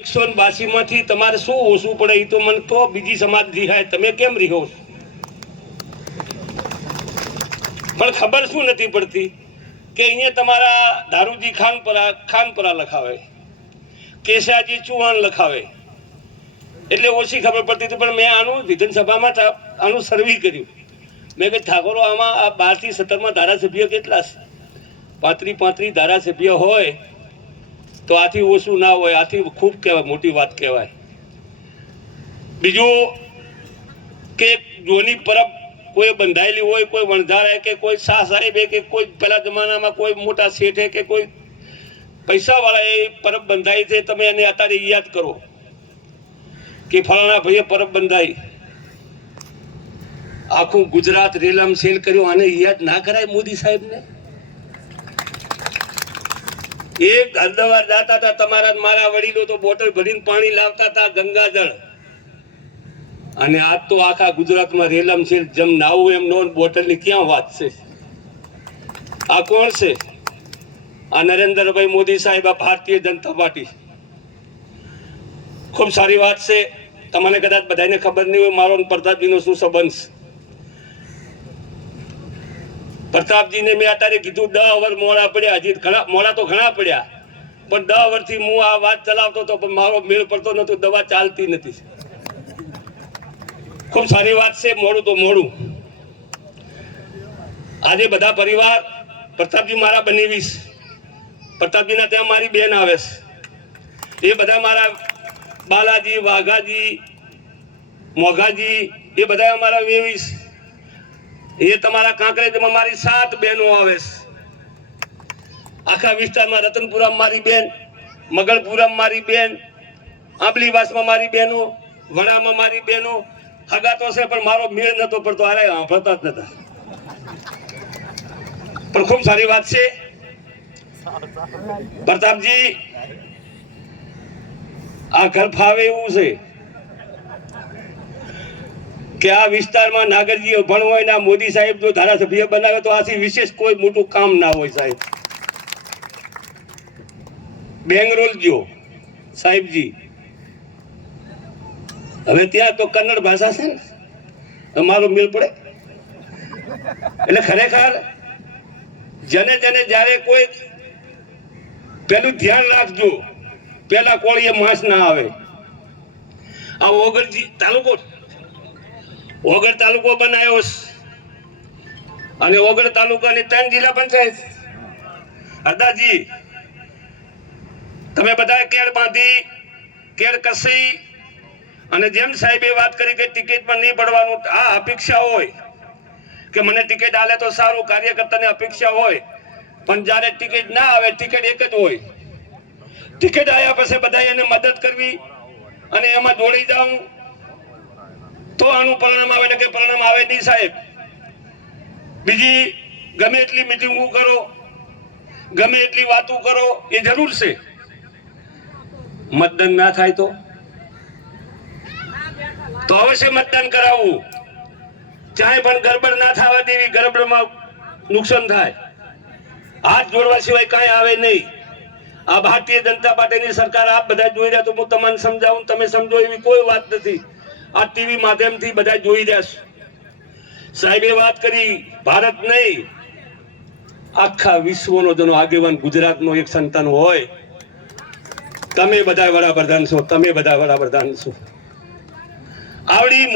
182 માંથી તમારે શું ઓછું પડે એ તો મને તો બીજી સમાજ રિહાય તમે કેમ રીહો પણ ખબર શું નથી પડતી કે અહીંયા તમારા દારૂજી ખાનપરા લખાવે કેશાજી ચૌહાણ લખાવે એટલે ઓછી ખબર પડતી હતી પણ મેં આનું વિધાનસભામાં આનું સર્વે કર્યું મેં કે ઠાકોરો આમાં આ 12 થી 17 ધારાસભ્ય કેટલા છે 35 ધારાસભ્ય હોય તો આથી ઓછું ના હોય આથી ખૂબ કહેવાય મોટી વાત કહેવાય બીજું કે જોની પરબ કોઈ બંધાયેલી હોય કોઈ વણઝારે કે કોઈ શાહ સાહેબે કે કોઈ પહેલા જમાનામાં કોઈ મોટા શેઠે કે કોઈ પૈસાવાળા એ પરબ બંધાઈ છે તમે એને અત્યારે યાદ કરો કે ફલાણા ભાઈએ પરબ બંધાઈ આખું ગુજરાત રેલમ સેલ કર્યું આને યાદ ના કરાય મોદી સાહેબને એક અમદાવાદ જાતા હતા તમારા મારા વડીલો તો બોટલ ભરીને પાણી લાવતા હતા ગંગાજળ અને આજ તો આખા ગુજરાતમાં રેલમ છે જેમ નાવું એમ નો બોટલની ક્યાં વાત છે આ કોણ છે આ નરેન્દ્રભાઈ મોદી સાહેબ આ ભારતીય જનતા પાર્ટી ખૂબ સારી વાત છે તમને કદાચ બધાને ખબર નહીં હોય મારો પ્રતાપજીનો શું સંબંધ પ્રતાપજીને મેં અત્યારે કીધું 10 વર્ષ મોડા પડ્યા હજી મોડા તો ઘણા પડ્યા પણ 10 વર્ષથી હું આ વાત ચલાવતો હતો પણ મારો મેળ પડતો નતો દવા ચાલતી નથી ખૂબ સારી વાત છે મોડું તો મોડું આજે બધા પરિવાર પ્રતાપજી મારા બનેવીશ પ્રતાપજીના ત્યાં મારી બેન આવે છે એ બધા મારા બાલાજી વાઘાજી મોઘાજી એ બધા અમારા વેવીશ એ તમારા કાંકરેજમાં મારી 7 બહેનો આવે છે આખા વિસ્તારમાં રતનપુરા મારી બેન મગળપુરા મારી બેન આંબલીવાસમાં મારી બહેનો વડામાં મારી બહેનો હગા તો છે પણ મારો મેળ નતો પડતો અરે સાંભળતા જ નતા પણ ખૂબ સારી વાત છે પ્રતાપજી આ ઘર ફાવે એવું છે કે આ વિસ્તારમાં નાગરજી ભણ હોય ને મોદી સાહેબ જો ધારાસભ્ય બનાવે તો આથી વિશેષ કોઈ મોટું કામ ના હોય સાહેબ બેંગરોલ ગયો સાહેબજી હવે ત્યાં તો કન્નડ ભાષા છે ને અમારો મેળ પડે એટલે ખરેખર જેને જ્યારે કોઈ પેલું ધ્યાન રાખજો પેલા કોળીએ માંસ ના આવે આ ઓગળજી તાલુકો ઓગળ તાલુકો બનાવ્યો અને ઓગળ તાલુકાની 3 જિલ્લા પંચાયત અદાજી તમે બધા કેળ બાંધી કેળ કસી અને જેમ સાહેબે વાત કરી કે ટિકિટ પર નહીં પડવાનું આ અપેક્ષા હોય કે મને ટિકિટ આલે તો સારું કાર્યકર્તાને અપેક્ષા હોય પણ જ્યારે ટિકિટ ના આવે ટિકિટ એક જ હોય ટિકિટ આવ્યા પછી બધા એને મદદ કરવી અને એમાં દોડી જાઉં તો આનું પરિણામ આવે કે પરિણામ આવે નહીં સાહેબ બીજી ગમે એટલી મીટિંગો કરો ગમે એટલી વાતો કરો એ જરૂર છે મતદાન ના થાય તો અવશ્ય મતદાન કરાવવું ચાહે પણ ગરબડ ના થવા દેવી ગરબડમાં નુકસાન થાય હાથ જોડવા સિવાય કાંઈ આવે નહીં આ ભારતીય જનતા પાર્ટીની સરકાર આપ બધા જોઈ રહ્યા તો હું તમને સમજાવું તમે સમજો એવી કોઈ વાત નથી આ ટીવી માધ્યમથી બધા જોઈ રહ્યા છે સાહેબે વાત કરી ભારત નહીં આખા વિશ્વનો જેનો આગેવાન ગુજરાતનો એક સંતાન હોય તમે બધા વડાપ્રધાન છો આવડી